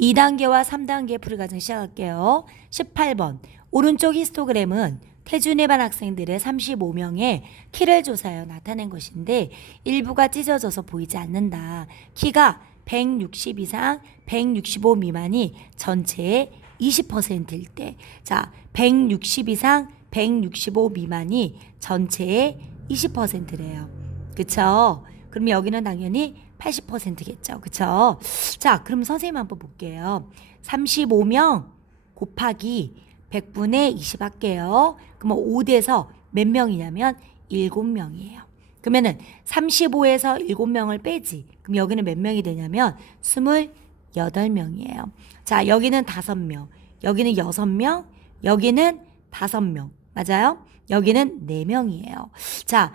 2단계와 3단계 풀이 과정 시작할게요. 18번. 오른쪽 히스토그램은 태준에 반 학생들의 35명의 키를 조사하여 나타낸 것인데 일부가 찢어져서 보이지 않는다. 키가 160 이상 165 미만이 전체의 20%일 때, 자, 160 이상 165 미만이 전체의 20%래요. 그쵸? 그럼 여기는 당연히 80%겠죠. 그쵸? 자, 그럼 선생님 한번 볼게요. 35명 곱하기 100분의 20 할게요. 그러면 5대에서 몇 명이냐면 7명이에요. 그러면은 35에서 7명을 빼지. 그럼 여기는 몇 명이 되냐면 28명이에요. 자, 여기는 5명, 여기는 6명, 여기는 5명. 맞아요? 여기는 4명이에요. 자,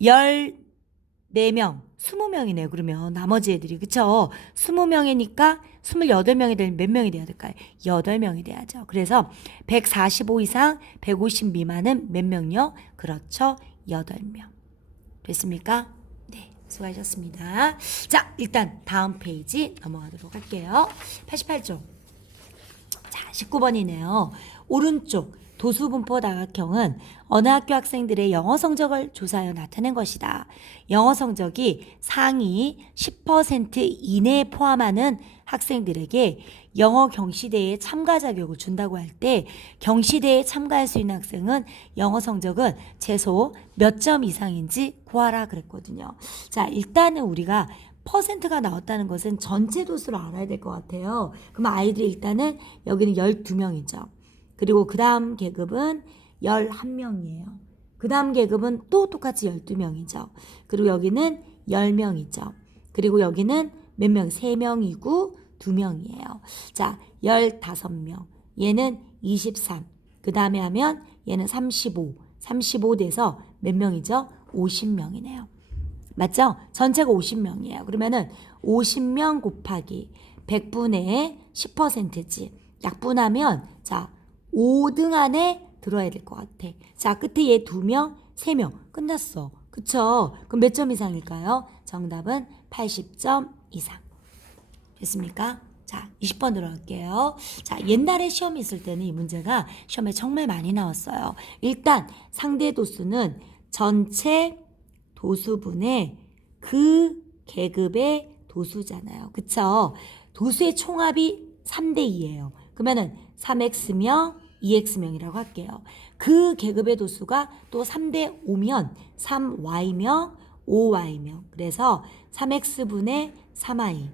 14명, 20명이네요. 그러면 나머지 애들이. 그쵸? 20명이니까 28명이 되면 몇 명이 돼야 될까요? 8명이 돼야죠. 그래서 145 이상 150 미만은 몇 명요? 그렇죠. 8명. 됐습니까? 네, 수고하셨습니다. 자, 일단 다음 페이지 넘어가도록 할게요. 88쪽. 자, 19번이네요. 오른쪽 도수분포 다각형은 어느 학교 학생들의 영어 성적을 조사하여 나타낸 것이다. 영어 성적이 상위 10% 이내에 포함하는 학생들에게 영어 경시대회 참가 자격을 준다고 할 때 경시대회에 참가할 수 있는 학생은 영어 성적은 최소 몇 점 이상인지 구하라 그랬거든요. 자, 일단은 우리가 퍼센트가 나왔다는 것은 전체 도수를 알아야 될 것 같아요. 그럼 아이들이 일단은 여기는 12명이죠. 그리고 그 다음 계급은 11명이에요. 그 다음 계급은 또 똑같이 12명이죠. 그리고 여기는 10명이죠. 그리고 여기는 몇 명? 3명이고 2명이에요. 자, 15명. 얘는 23. 그 다음에 하면 얘는 35. 35 돼서 몇 명이죠? 50명이네요. 맞죠? 전체가 50명이에요. 그러면은 50명 곱하기 100분의 10%지. 약분하면 자, 5등 안에 들어야 될 것 같아. 자, 끝에 얘 2명, 3명. 끝났어. 그쵸? 그럼 몇 점 이상일까요? 정답은 80점 이상. 됐습니까? 자, 20번 들어갈게요. 자, 옛날에 시험이 있을 때는 이 문제가 시험에 정말 많이 나왔어요. 일단 상대 도수는 전체 도수분의 그 계급의 도수잖아요. 그쵸? 도수의 총합이 3대2예요. 그러면은 3x명, 2x명이라고 할게요. 그 계급의 도수가 또 3대5면 3y명, 5y명. 그래서 3x분의 3y,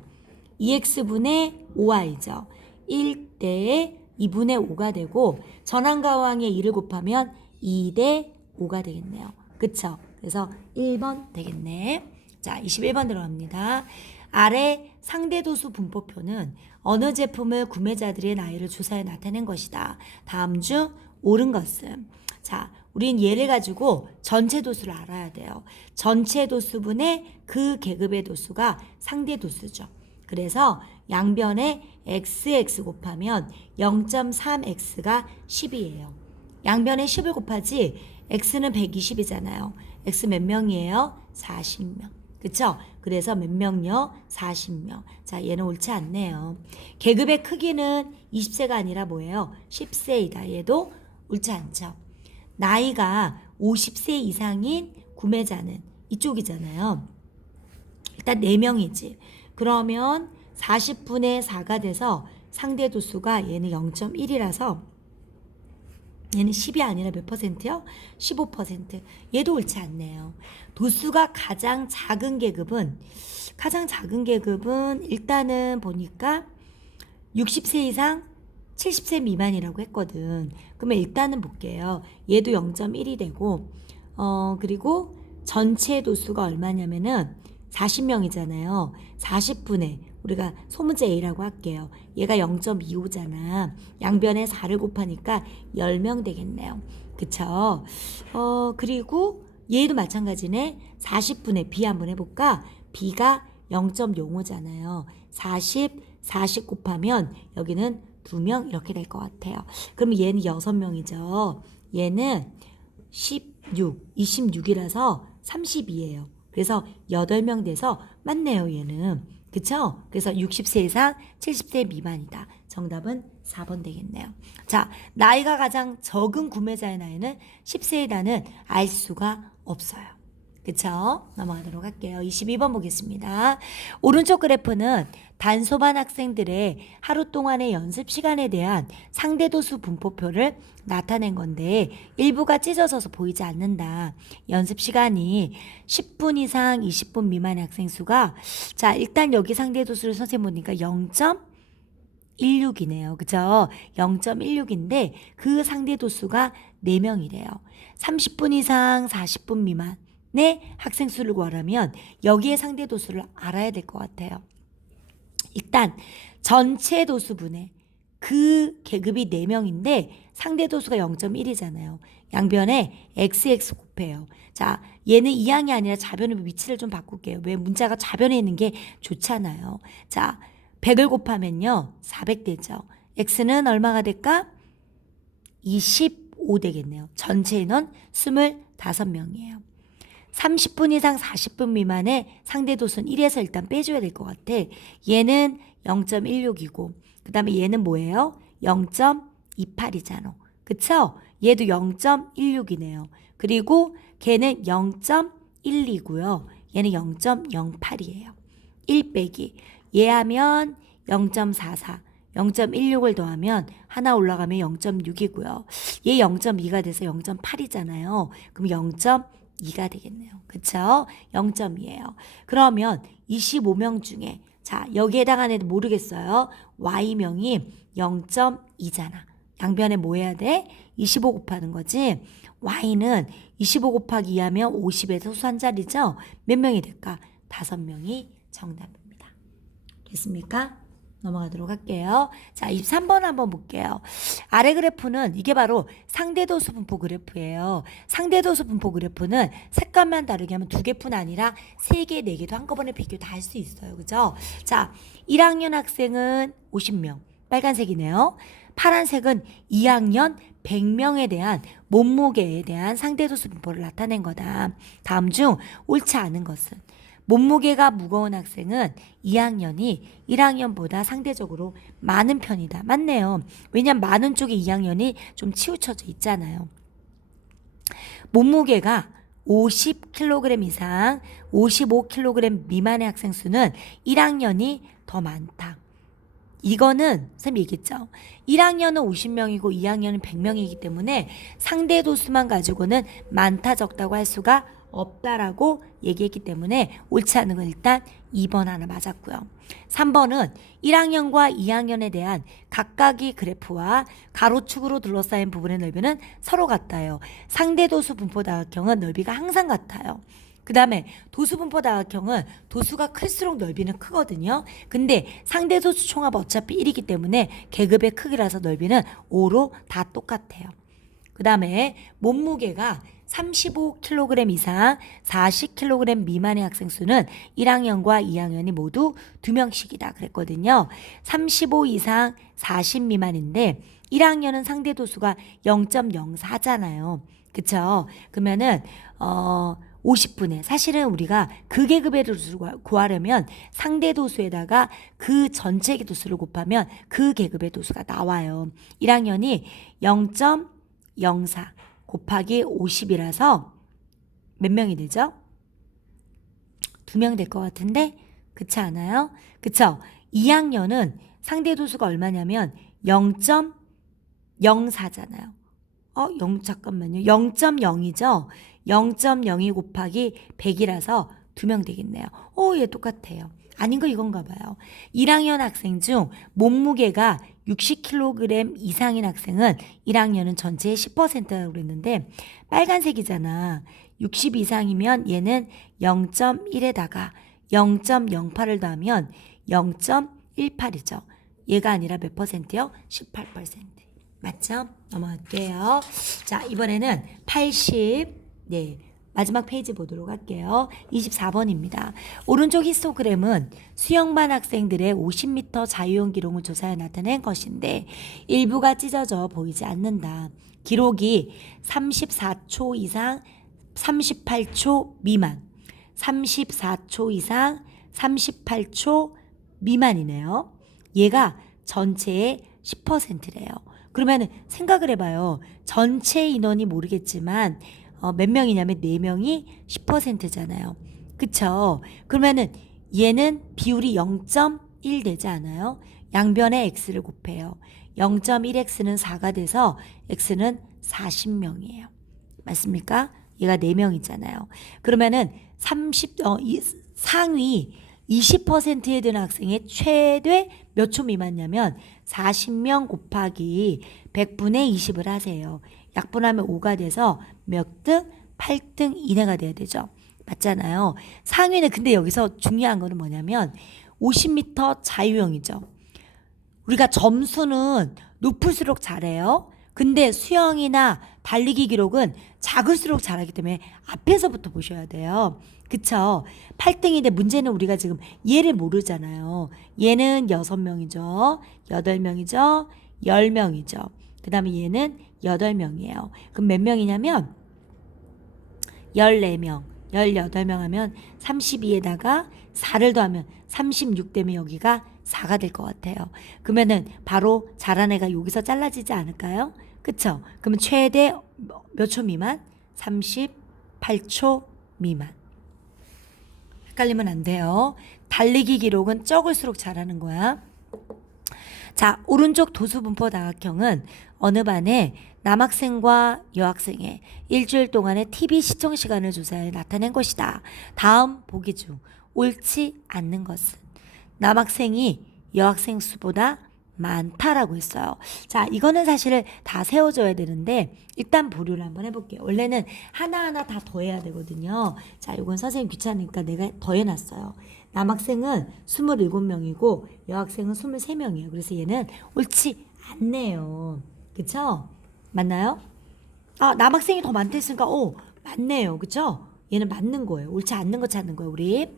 2x분의 5y죠. 1대 2분의 5가 되고 전항가왕의 2를 곱하면 2대 5가 되겠네요. 그쵸? 그래서 1번 되겠네. 자, 21번 들어갑니다. 아래 상대도수 분포표는 어느 제품을 구매자들의 나이를 조사해 나타낸 것이다. 다음 중 옳은 것은? 자, 우린 얘를 가지고 전체 도수를 알아야 돼요. 전체 도수분의 그 계급의 도수가 상대 도수죠. 그래서 양변에 XX 곱하면 0.3x가 10이에요. 양변에 10을 곱하지 x는 120이잖아요. x 몇 명이에요? 40명. 그쵸? 그래서 몇 명요? 40명. 자, 얘는 옳지 않네요. 계급의 크기는 20세가 아니라 뭐예요? 10세이다. 얘도 옳지 않죠. 나이가 50세 이상인 구매자는 이쪽이잖아요. 일단 4명이지. 그러면 40분의 4가 돼서 상대 도수가 얘는 0.1이라서 얘는 10이 아니라 몇 퍼센트요? 15%. 얘도 옳지 않네요. 도수가 가장 작은 계급은 일단은 보니까 60세 이상 70세 미만이라고 했거든. 그러면 일단은 볼게요. 얘도 0.1이 되고 그리고 전체 도수가 얼마냐면은 40명이잖아요. 40분의 우리가 소문자 A라고 할게요. 얘가 0.25잖아. 양변에 4를 곱하니까 10명 되겠네요. 그쵸? 그리고 얘도 마찬가지네. 40분의 B 한번 해볼까? B가 0.05잖아요. 40 곱하면 여기는 2명 이렇게 될 것 같아요. 그럼 얘는 6명이죠. 얘는 26이라서 32예요. 그래서 8명 돼서 맞네요, 얘는. 그쵸? 그래서 60세 이상 70세 미만이다. 정답은 4번 되겠네요. 자, 나이가 가장 적은 구매자의 나이는 10세이다는 알 수가 없어요. 그쵸? 넘어가도록 할게요. 22번 보겠습니다. 오른쪽 그래프는 단소반 학생들의 하루 동안의 연습 시간에 대한 상대도수 분포표를 나타낸 건데 일부가 찢어져서 보이지 않는다. 연습 시간이 10분 이상 20분 미만의 학생 수가 자 일단 여기 상대도수를 선생님 보니까 0.16이네요. 그죠? 0.16인데 그 상대도수가 4명이래요. 30분 이상 40분 미만 학생 수를 구하려면 여기에 상대 도수를 알아야 될 것 같아요. 일단 전체 도수분의 그 계급이 4명인데 상대 도수가 0.1이잖아요. 양변에 XX 곱해요. 자, 얘는 이항이 아니라 좌변의 위치를 좀 바꿀게요. 왜 문자가 좌변에 있는 게 좋잖아요. 자, 100을 곱하면요. 400 되죠. X는 얼마가 될까? 25 되겠네요. 전체 인원 25명이에요. 30분 이상 40분 미만의 상대 도수는 1에서 일단 빼줘야 될 것 같아. 얘는 0.16이고 그 다음에 얘는 뭐예요? 0.28이잖아. 그쵸? 얘도 0.16이네요. 그리고 걔는 0.12고요. 얘는 0.08이에요. 1 빼기 얘 하면 0.44 0.16을 더하면 하나 올라가면 0.6이고요. 얘 0.2가 돼서 0.8이잖아요. 그럼 0.2가 되겠네요. 그쵸? 0.2예요. 그러면 25명 중에 자 여기에 해당하는 애도 모르겠어요. Y명이 0.2잖아. 양변에 뭐 해야 돼? 25 곱하는 거지. Y는 25 곱하기 2하면 50에서 수 한 자리죠. 몇 명이 될까? 5명이 정답입니다. 됐습니까? 넘어가도록 할게요. 자, 23번 한번 볼게요. 아래 그래프는 이게 바로 상대도수 분포 그래프예요. 상대도수 분포 그래프는 색깔만 다르게 하면 2개뿐 아니라 3개, 4개도 한꺼번에 비교 다 할 수 있어요. 그죠? 자, 1학년 학생은 50명. 빨간색이네요. 파란색은 2학년 100명에 대한 몸무게에 대한 상대도수 분포를 나타낸 거다. 다음 중 옳지 않은 것은 몸무게가 무거운 학생은 2학년이 1학년보다 상대적으로 많은 편이다. 맞네요. 왜냐면 많은 쪽에 2학년이 좀 치우쳐져 있잖아요. 몸무게가 50kg 이상 55kg 미만의 학생 수는 1학년이 더 많다. 이거는 선생님 얘기했죠. 1학년은 50명이고 2학년은 100명이기 때문에 상대 도수만 가지고는 많다 적다고 할 수가 없다라고 얘기했기 때문에 옳지 않은 건 일단 2번 하나 맞았고요. 3번은 1학년과 2학년에 대한 각각의 그래프와 가로축으로 둘러싸인 부분의 넓이는 서로 같아요. 상대도수 분포 다각형은 넓이가 항상 같아요. 그 다음에 도수분포 다각형은 도수가 클수록 넓이는 크거든요. 근데 상대도수 총합 어차피 1이기 때문에 계급의 크기라서 넓이는 5로 다 똑같아요. 그 다음에 몸무게가 35kg 이상 40kg 미만의 학생 수는 1학년과 2학년이 모두 2명씩이다 그랬거든요. 35 이상 40 미만인데 1학년은 상대 도수가 0.04잖아요. 그쵸? 그러면은 50분의 사실은 우리가 그 계급의 도수를 구하려면 상대 도수에다가 그 전체 도수를 곱하면 그 계급의 도수가 나와요. 1학년이 0.04 곱하기 50이라서 몇 명이 되죠? 2명 될 것 같은데 그렇지 않아요? 그쵸? 2학년은 상대 도수가 얼마냐면 0.04잖아요. 잠깐만요. 0.0이죠? 0.02 곱하기 100이라서 2명 되겠네요. 얘 똑같아요. 아닌 거 이건가 봐요. 1학년 학생 중 몸무게가 60kg 이상인 학생은 1학년은 전체의 10%라고 그랬는데 빨간색이잖아. 60 이상이면 얘는 0.1에다가 0.08을 더하면 0.18이죠. 얘가 아니라 몇 퍼센트요? 18%. 맞죠? 넘어갈게요. 자, 이번에는 80. 네. 마지막 페이지 보도록 할게요. 24번입니다. 오른쪽 히스토그램은 수영반 학생들의 50m 자유형 기록을 조사해 나타낸 것인데 일부가 찢어져 보이지 않는다. 기록이 34초 이상 38초 미만 34초 이상 38초 미만이네요. 얘가 전체의 10%래요. 그러면은 생각을 해봐요. 전체 인원이 모르겠지만 몇 명이냐면 4명이 10%잖아요. 그쵸? 그러면은 얘는 비율이 0.1 되지 않아요? 양변에 x를 곱해요. 0.1x는 4가 돼서 x는 40명이에요. 맞습니까? 얘가 4명이잖아요. 그러면은 상위 20%에 드는 학생의 최대 몇 초 미만이냐면 40명 곱하기 100분의 20을 하세요. 약분하면 5가 돼서 몇 등? 8등 이내가 돼야 되죠. 맞잖아요. 상위는 근데 여기서 중요한 거는 뭐냐면 50m 자유형이죠. 우리가 점수는 높을수록 잘해요. 근데 수영이나 달리기 기록은 작을수록 잘하기 때문에 앞에서부터 보셔야 돼요. 그쵸? 8등인데 문제는 우리가 지금 얘를 모르잖아요. 얘는 6명이죠. 8명이죠. 10명이죠. 그 다음에 얘는 8명이에요. 그럼 몇 명이냐면 14명, 18명 하면 32에다가 4를 더하면 36 되면 여기가 4가 될 것 같아요. 그러면은 바로 잘한 애가 여기서 잘라지지 않을까요? 그쵸? 그러면 최대 몇 초 미만? 38초 미만. 헷갈리면 안 돼요. 달리기 기록은 적을수록 잘하는 거야. 자, 오른쪽 도수분포 다각형은 어느 반에 남학생과 여학생의 일주일 동안의 TV 시청 시간을 조사해 나타낸 것이다. 다음 보기 중 옳지 않는 것은 남학생이 여학생 수보다 많다라고 했어요. 자, 이거는 사실 다 세워줘야 되는데 일단 보류를 한번 해볼게요. 원래는 하나하나 다 더해야 되거든요. 자, 이건 선생님 귀찮으니까 내가 더해놨어요. 남학생은 27명이고 여학생은 23명이에요. 그래서 얘는 옳지 않네요. 그쵸? 맞나요? 아, 남학생이 더 많다 했으니까 맞네요. 그쵸? 얘는 맞는 거예요. 옳지 않는 거 찾는 거예요. 우리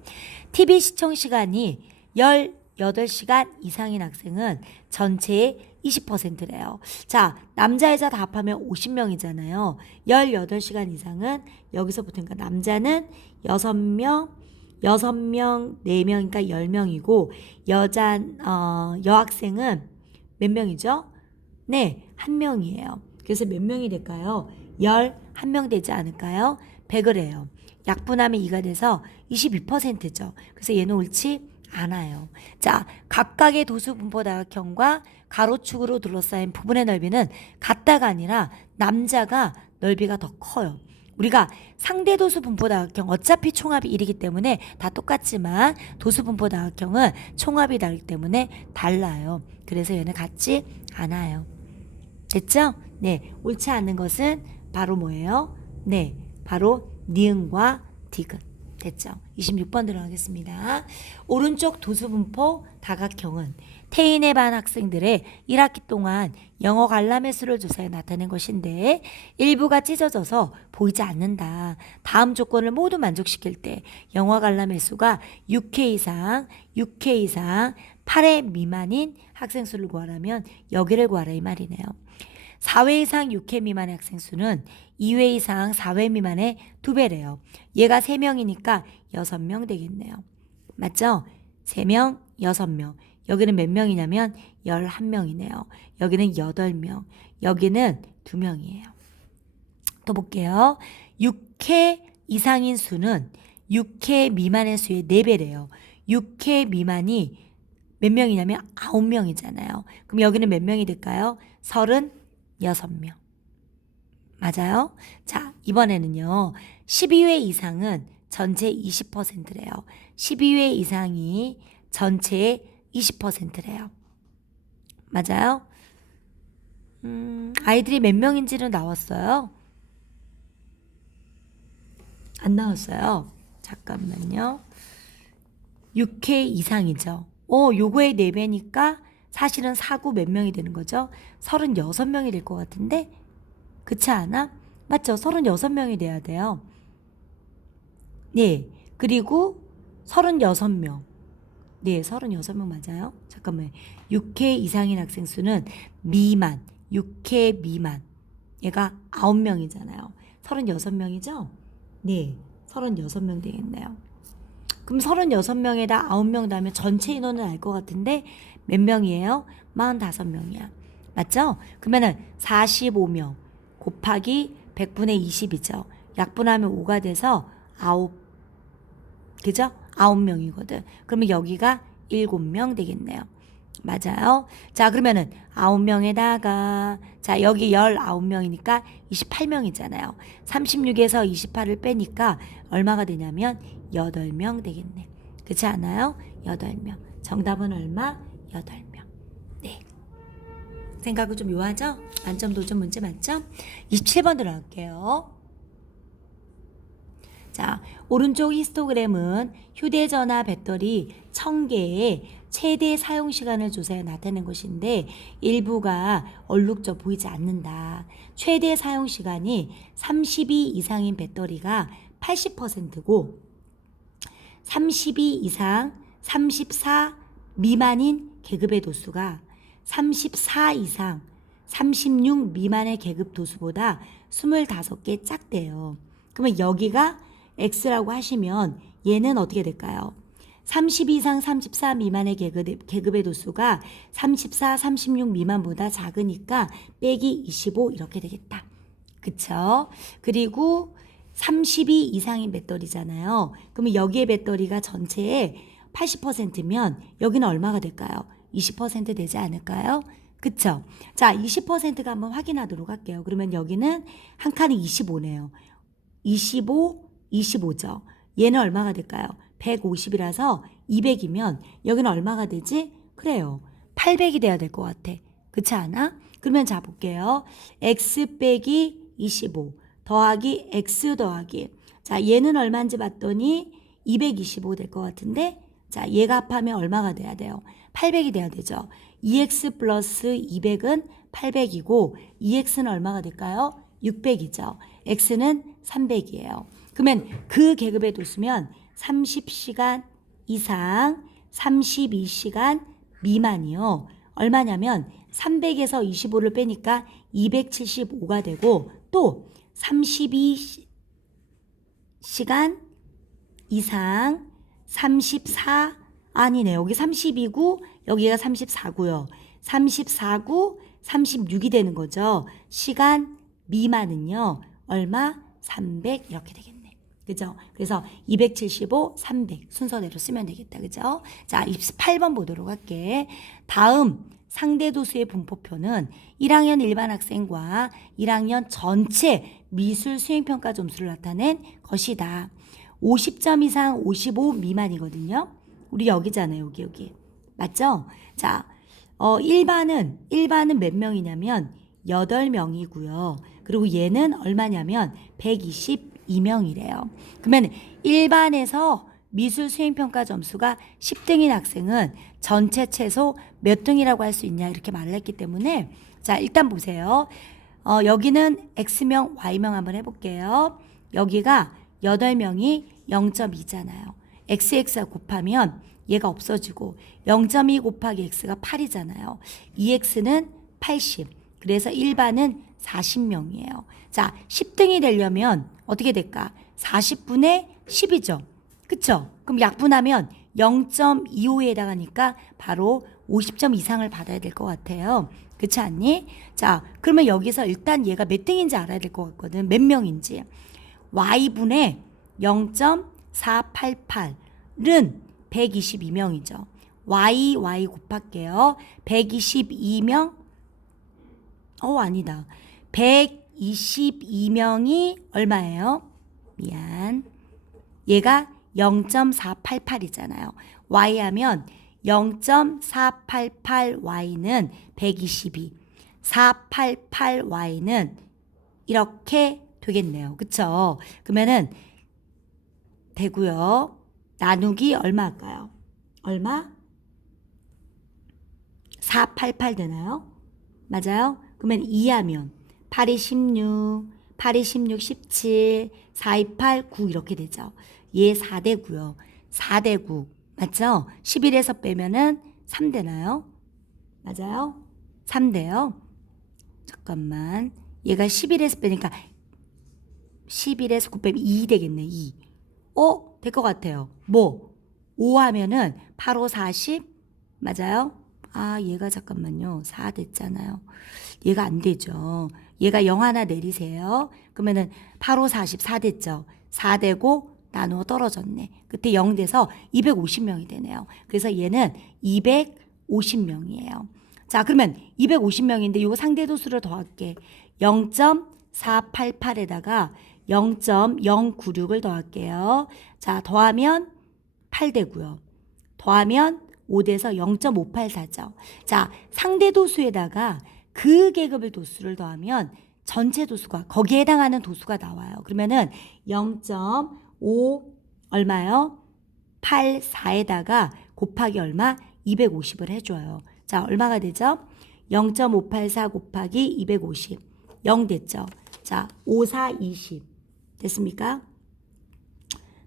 TV 시청 시간이 18시간 이상인 학생은 전체의 20%래요. 자, 남자 여자 다 합하면 50명이잖아요. 18시간 이상은 여기서부터 그러니까 남자는 6명, 4명, 그러니까 10명이고 여학생은 몇 명이죠? 네, 1명이에요. 그래서 몇 명이 될까요? 11명 되지 않을까요? 100을 해요. 약분하면 2가 돼서 22%죠. 그래서 얘는 옳지 않아요. 자, 각각의 도수분포 다각형과 가로축으로 둘러싸인 부분의 넓이는 같다가 아니라 남자가 넓이가 더 커요. 우리가 상대 도수분포 다각형 어차피 총합이 1이기 때문에 다 똑같지만 도수분포 다각형은 총합이 다르기 때문에 달라요. 그래서 얘는 같지 않아요. 됐죠? 네, 옳지 않는 것은 바로 뭐예요? 네, 바로 니은과 디귿. 됐죠? 26번 들어가겠습니다. 오른쪽 도수분포 다각형은 태인의 반 학생들의 1학기 동안 영어 관람의 수를 조사해 나타낸 것인데 일부가 찢어져서 보이지 않는다. 다음 조건을 모두 만족시킬 때 영어 관람의 수가 6회 이상, 8회 미만인 학생 수를 구하라면 여기를 구하라 이 말이네요. 4회 이상 6회 미만의 학생 수는 2회 이상 4회 미만의 2배래요. 얘가 3명이니까 6명 되겠네요. 맞죠? 3명, 6명. 여기는 몇 명이냐면 11명이네요. 여기는 8명. 여기는 2명이에요. 또 볼게요. 6회 이상인 수는 6회 미만의 수의 4배래요. 6회 미만이 몇 명이냐면 9명이잖아요. 그럼 여기는 몇 명이 될까요? 36명. 맞아요? 자, 이번에는요. 12회 이상은 전체 20%래요. 12회 이상이 전체의 20%래요. 맞아요? 아이들이 몇 명인지는 나왔어요? 안 나왔어요. 잠깐만요. 6회 이상이죠. 요거의 4배니까 사실은 사구 몇 명이 되는 거죠? 36명이 될 것 같은데? 그렇지 않아? 맞죠? 36명이 돼야 돼요. 네. 그리고 36명. 네, 36명 맞아요? 잠깐만요. 6회 이상인 학생 수는 미만, 6회 미만. 얘가 9명이잖아요. 36명이죠? 네, 36명 되겠네요. 그럼 36명에다 9명 더하면 전체 인원은 알 것 같은데 몇 명이에요? 45명이야. 맞죠? 그러면은 45명 곱하기 100분의 20이죠. 약분하면 5가 돼서 9, 그죠? 9명이거든. 그러면 여기가 7명 되겠네요. 맞아요. 자, 그러면은 9명에다가 자, 여기 19명이니까 28명이잖아요. 36에서 28을 빼니까 얼마가 되냐면 8명 되겠네. 그렇지 않아요? 8명. 정답은 얼마? 8명. 네. 생각은 좀 묘하죠? 만점 도전 문제 맞죠? 27번 들어갈게요. 자, 오른쪽 히스토그램은 휴대전화 배터리 1000개의 최대 사용 시간을 조사해 나타낸 것인데 일부가 얼룩져 보이지 않는다. 최대 사용 시간이 32 이상인 배터리가 80%고 32 이상 34 미만인 계급의 도수가 34 이상 36 미만의 계급 도수보다 25개 작대요. 그러면 여기가 X라고 하시면 얘는 어떻게 될까요? 30 이상 34 미만의 계급의 도수가 34, 36 미만보다 작으니까 빼기 25 이렇게 되겠다. 그쵸? 그리고 32 이상인 배터리잖아요. 그러면 여기에 배터리가 전체의 80%면 여기는 얼마가 될까요? 20% 되지 않을까요? 그쵸? 자, 20%가 한번 확인하도록 할게요. 그러면 여기는 한 칸이 25네요. 25, 25죠. 얘는 얼마가 될까요? 150이라서 200이면 여기는 얼마가 되지? 그래요. 800이 돼야 될 것 같아. 그렇지 않아? 그러면 자 볼게요. x 빼기 25 더하기 x 더하기 자 얘는 얼마인지 봤더니 225 될 것 같은데 자 얘가 합하면 얼마가 돼야 돼요? 800이 돼야 되죠. 2x 플러스 200은 800이고 2x는 얼마가 될까요? 600이죠. x는 300이에요. 그러면 그 계급에 뒀으면 30시간 이상 32시간 미만이요. 얼마냐면 300에서 25를 빼니까 275가 되고 또 32시간 이상 34 아니네. 여기 30이고 여기가 34고요. 34구 36이 되는 거죠. 시간 미만은요. 얼마? 300 이렇게 되겠네. 그죠? 그래서 275, 300 순서대로 쓰면 되겠다. 그죠? 자, 28번 보도록 할게. 다음 상대도수의 분포표는 1학년 일반 학생과 1학년 전체 미술 수행평가 점수를 나타낸 것이다. 50점 이상 55 미만이거든요. 우리 여기잖아요. 여기. 맞죠? 자, 일반은 몇 명이냐면 8명이고요. 그리고 얘는 얼마냐면 122명이래요. 그러면 일반에서 미술 수행평가 점수가 10등인 학생은 전체 최소 몇 등이라고 할 수 있냐 이렇게 말을 했기 때문에 자 일단 보세요. 여기는 X명, Y명 한번 해볼게요. 여기가 8명이 0.2잖아요. XX가 곱하면 얘가 없어지고 0.2 곱하기 X가 8이잖아요. 2X는 80. 그래서 일반은 40명이에요. 자, 10등이 되려면 어떻게 될까? 40분의 10이죠. 그쵸? 그럼 약분하면 0.25에 해당하니까 바로 50점 이상을 받아야 될 것 같아요. 그렇지 않니? 자, 그러면 여기서 일단 얘가 몇 등인지 알아야 될 것 같거든. 몇 명인지. Y분의 0.488은 122명이죠. Y 곱할게요. 122명 아니다. 122명이 얼마예요? 미안. 얘가 0.488이잖아요. Y 하면 0.488Y는 122. 488Y는 이렇게 되겠네요. 그쵸? 그러면은 되고요. 나누기 얼마 할까요? 얼마? 488 되나요? 맞아요? 그러면 2하면 8이 16, 8이 16, 17, 4, 2, 8, 9 이렇게 되죠. 얘 4대 9요. 4대 9. 맞죠? 11에서 빼면은 3 되나요? 맞아요? 3대요. 잠깐만. 얘가 11에서 빼니까 11에서 9 빼면 2 되겠네. 2. 될 것 같아요. 뭐? 5 하면은 8, 5, 40 맞아요? 아, 얘가 잠깐만요. 4 됐잖아요. 얘가 안 되죠. 얘가 0 하나 내리세요. 그러면은 8, 5, 44 됐죠. 4 되고 나누어 떨어졌네. 그때 0 돼서 250명이 되네요. 그래서 얘는 250명이에요. 자, 그러면 250명인데 이거 상대도수를 더할게. 0.488에다가 0.096을 더할게요. 자, 더하면 8 되고요. 더하면 5 돼서 0.584죠. 자, 상대도수에다가 그 계급의 도수를 더하면 전체 도수가 거기에 해당하는 도수가 나와요. 그러면은 0.5 얼마요? 84에다가 곱하기 얼마? 250을 해줘요. 자, 얼마가 되죠? 0.584 곱하기 250. 0 됐죠? 자, 5, 4, 20. 됐습니까?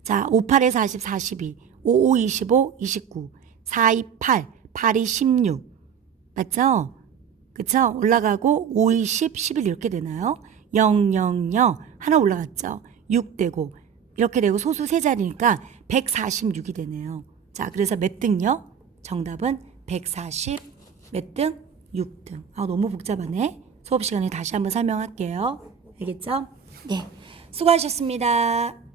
자, 5, 8에 40, 42. 5, 5, 25, 29. 4, 2, 8. 8, 2, 16. 맞죠? 그쵸? 올라가고 5, 2, 10, 11 이렇게 되나요? 0, 0, 0. 하나 올라갔죠? 6 되고. 이렇게 되고 소수 세 자리니까 146이 되네요. 자, 그래서 몇 등요? 정답은 140 몇 등? 6등. 아, 너무 복잡하네. 수업 시간에 다시 한번 설명할게요. 알겠죠? 네. 수고하셨습니다.